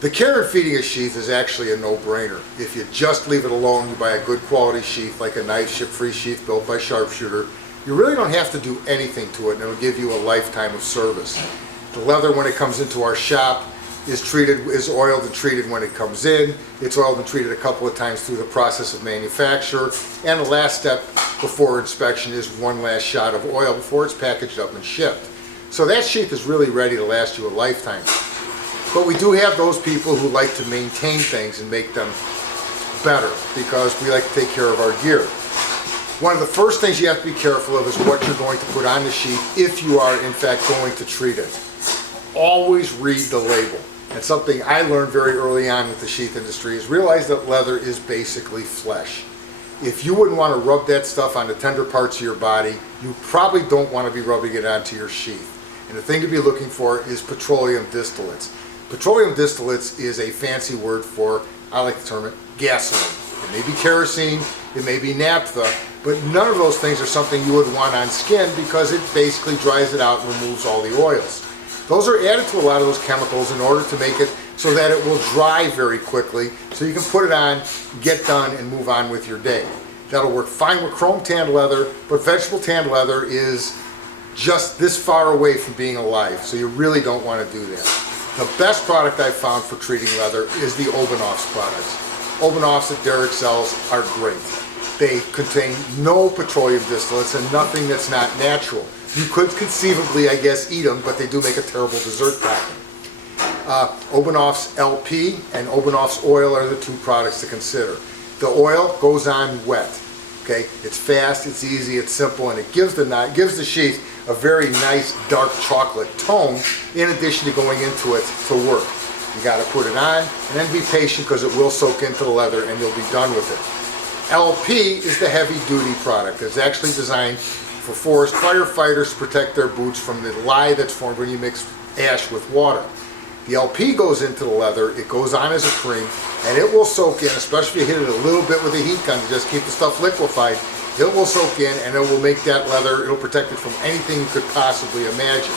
The care and feeding a sheath is actually a no-brainer. If you just leave it alone, you buy a good quality sheath like a knife ship-free sheath built by Sharpshooter, you really don't have to do anything to it, and it'll give you a lifetime of service. The leather, when it comes into our shop, is oiled and treated when it comes in. It's oiled and treated a couple of times through the process of manufacture, and the last step before inspection is one last shot of oil before it's packaged up and shipped. So that sheath is really ready to last you a lifetime. But we do have those people who like to maintain things and make them better, because we like to take care of our gear. One of the first things you have to be careful of is what you're going to put on the sheath if you are in fact going to treat it. Always read the label. And something I learned very early on with the sheath industry is realize that leather is basically flesh. If you wouldn't want to rub that stuff on the tender parts of your body, you probably don't want to be rubbing it onto your sheath. And the thing to be looking for is petroleum distillates. Petroleum distillates is a fancy word for, I like to term it, gasoline. It may be kerosene, it may be naphtha, but none of those things are something you would want on skin because it basically dries it out and removes all the oils. Those are added to a lot of those chemicals in order to make it so that it will dry very quickly, so you can put it on, get done, and move on with your day. That'll work fine with chrome tanned leather, but vegetable tanned leather is just this far away from being alive, so you really don't want to do that. The best product I've found for treating leather is the Obanoff's products. Obanoff's that Derek sells are great. They contain no petroleum distillates and nothing that's not natural. You could conceivably, I guess, eat them, but they do make a terrible dessert topping. Obanoff's LP and Obanoff's oil are the two products to consider. The oil goes on wet. Okay, it's fast, it's easy, it's simple, and it gives the sheath a very nice dark chocolate tone in addition to going into it to work. You got to put it on and then be patient because it will soak into the leather and you'll be done with it. LP is the heavy duty product. It's actually designed for forest firefighters to protect their boots from the lye that's formed when you mix ash with water. The LP goes into the leather, it goes on as a cream, and it will soak in, especially if you hit it a little bit with a heat gun to just keep the stuff liquefied. It will soak in and it will make that leather, it'll protect it from anything you could possibly imagine.